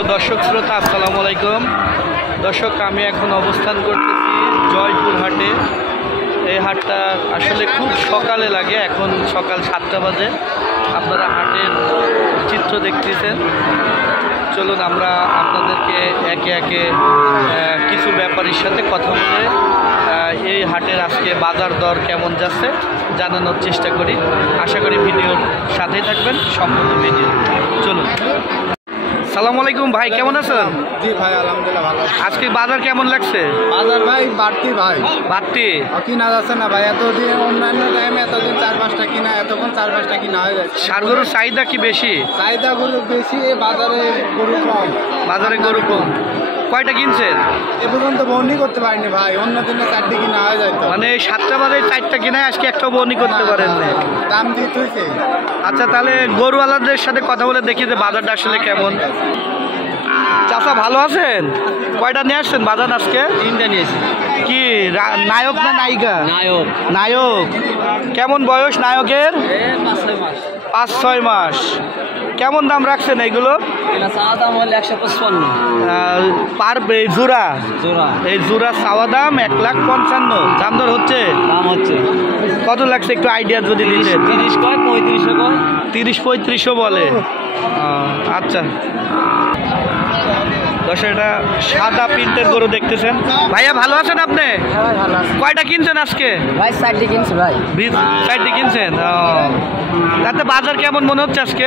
প্রিয় দর্শক শ্রোতা, আসসালামু আলাইকুম। দর্শক, আমি এখন অবস্থান করতেছি জয়পুর হাটে। এই হাটটা আসলে খুব সকালে লাগে, এখন সকাল 7টা বাজে। আপনারা হাটের চিত্র দেখতেছেন। চলুন আমরা আপনাদেরকে একে একে কিছু ব্যাপারীর সাথে কথা বলে এই হাটের আজকে বাজার দর কেমন যাচ্ছে জানানোর চেষ্টা করি। আশা করি ভিডিওর সাথেই থাকবেন, সম্পূর্ণ ভিডিও। চলুন। সালাম আলাইকুম ভাই, কেমন আছেন? জি ভাই, আলহামদুলিল্লাহ ভালো। আজকে বাজার কেমন লাগছে? বাজার ভাই বাড়তি ভাই, বাড়তি কিনা যাচ্ছে না ভাই। এতদিন অন্যান্য টাইমে এতদিন 4-5টা কিনা, এতক্ষণ 4-5টা কিনা হয়ে যাচ্ছে। ষাঁড় গরুর চাহিদা কি বেশি? চাহিদা গরু বেশি, বাজারে গরু কম। বাজারে গরু কম। কয়টা কিনছেন? এ পর্যন্ত বহনি করতে পারিনি ভাই, অন্য দিনে 4টে কিনা হয়ে যায়। মানে 7টা বাজে 4টা কিনায় আজকে একটা বনি করতে পারেন না, দাম দিতে হয়েছে। আচ্ছা, তাহলে গরুওয়ালাদের সাথে কথা বলে দেখি যে বাজারটা আসলে কেমন। চাচা ভালো আছেন? কয়টা নিয়ে আসছেন বাজার আজকে? 3টা নিয়েছি। কি নায়ক না নায়িকা? নায়ক। নায়ক। কেমন বয়স নায়কের? 5-6 মাস। কেমন দাম রাখছেন এইগুলো? দাম হল 155 পার জোড়া। জোড়া এই জোড়া চাওয়া দাম 1,55,000। দাম দর হচ্ছে? দাম হচ্ছে কত লাগছে একটু আইডিয়া যদি দিতেন। 30 কয় 35 কয় 30-35 বলে। আচ্ছা দর্শক, এটা সাদা প্রিন্টের গরু দেখতেছেন। ভাইয়া ভালো আছেন আপনি? কয়টা কিনছেন আজকে? ভাই 4টে কিনছি ভাই। 4টে কিনছেন? তাতে বাজার কেমন মনে হচ্ছে আজকে?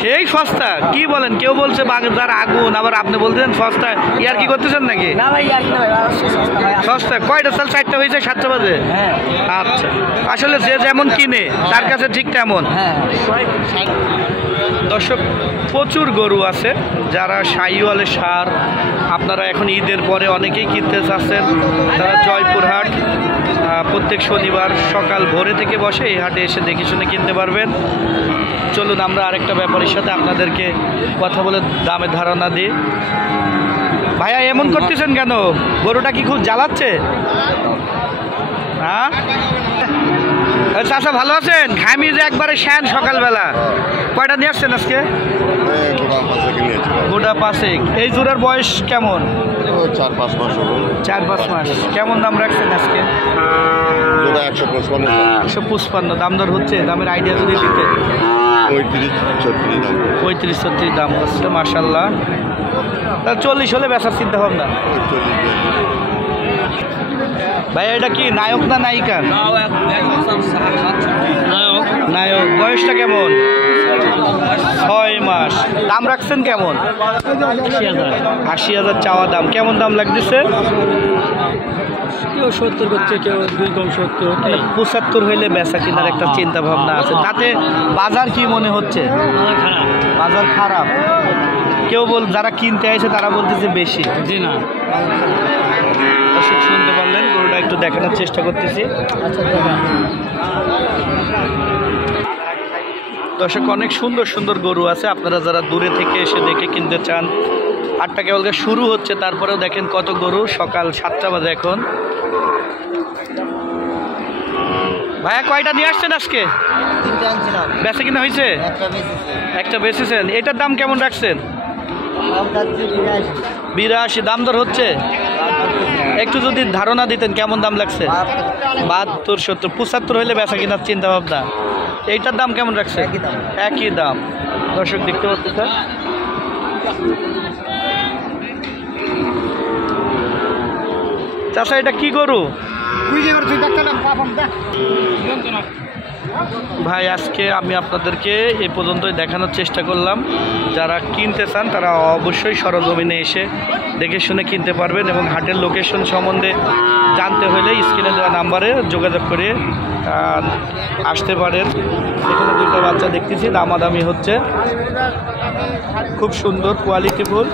সেই সস্তা? কি বলেন? কেউ বলছে বাজার আগুন, আবার আপনি বলতেছেন সস্তা। ইয়ার কি করতেছেন নাকি? না ভাই, আর কি না ভাই, সস্তা। কয়টা সাল 4টা হয়েছে 7টা বাজে? হ্যাঁ। আচ্ছা, আসলে যে যেমন কিনে তার কাছে ঠিক তেমন। হ্যাঁ। দর্শক, প্রচুর গরু আছে। যারা শাহিওয়ালের ষাঁড় আপনারা এখন ঈদের পরে অনেকেই কিনতে চাচ্ছেন, তারা জয়পুর হাট প্রত্যেক শনিবার সকাল ভোরে থেকে বসে এই হাটে এসে দেখে শুনে কিনতে পারবেন। চলুন আমরা আরেকটা ব্যাপারের সাথে আপনাদেরকে কথা বলে দামের ধারণা দিই। ভাইয়া এমন করতেছেন কেন? গরুটা কি খুব জ্বালাচ্ছে? হ্যাঁ চাচা ভালো আছেন? ঘামি যে একবারে শ্যান সকালবেলা। কয়টা নিয়ে আসছেন আজকে? গোটা 5। এই জোড়ার বয়স কেমন? 4-5 মাস হলো। 4-5 মাস। কেমন দাম রাখছেন আজকে? 155। দাম দর হচ্ছে? দামের আইডিয়া যদি দিতে। 35-36 দাম হচ্ছে। মাশাল্লাহ। তাহলে 40 হলে বেচার চিন্তা ভাবনা। ভাই এটা কি নায়ক না নায়িকা? নায়ক। বয়সটা কেমন? 6 মাস। দাম রাখছেন কেমন? 80,000 চাওয়া দাম। কেমন দাম লাগতেছে? কেউ 70 করছে, কেউ 2 কম 70। 75 হইলে বেচা কেনার একটা চিন্তা ভাবনা আছে। তাতে বাজার কি মনে হচ্ছে? বাজার খারাপ। কেউ যারা কিনতে আসে তারা বলতেছে বেশি। জি না। দর্শক শুনতে পারলেন, গরুটা একটু দেখানোর চেষ্টা করতেছি। দর্শক, অনেক সুন্দর সুন্দর গরু আছে। আপনারা যারা দূরে থেকে এসে দেখে কিনতে চান, হাটটা কেবল শুরু হচ্ছে, তারপরেও দেখেন কত গরু। সকাল 7টা বাজে এখন। ভাইয়া কয়টা নিয়ে আসছেন আজকে? 3টা আনছিলাম। বেচা কিনা হয়েছে? একটা বেচেছেন। এটার দাম কেমন রাখছেন? 82। দাম দর হচ্ছে? একটু যদি ধারণা দিতেন কেমন দাম লাগছে? 72-70। 75 হইলে বেচা কিনার চিন্তা ভাবনা। এইটার দাম কেমন রাখছে? একই দাম। দর্শক দেখতে পাচ্ছেন। চাচা এটা কি গরু? ভাই আজকে আমি আপনাদেরকে এই পর্যন্তই দেখানোর চেষ্টা করলাম। যারা কিনতে চান তারা অবশ্যই সরজমিনে এসে দেখে শুনে কিনতে পারবেন, এবং হাটের লোকেশন সম্বন্ধে জানতে হলে স্ক্রিনে দেওয়া নাম্বারে যোগাযোগ করে আসতে পারেন। এখানে 2টা বাচ্চা দেখতেছি, দামাদামি হচ্ছে। খুব সুন্দর কোয়ালিটিফুল।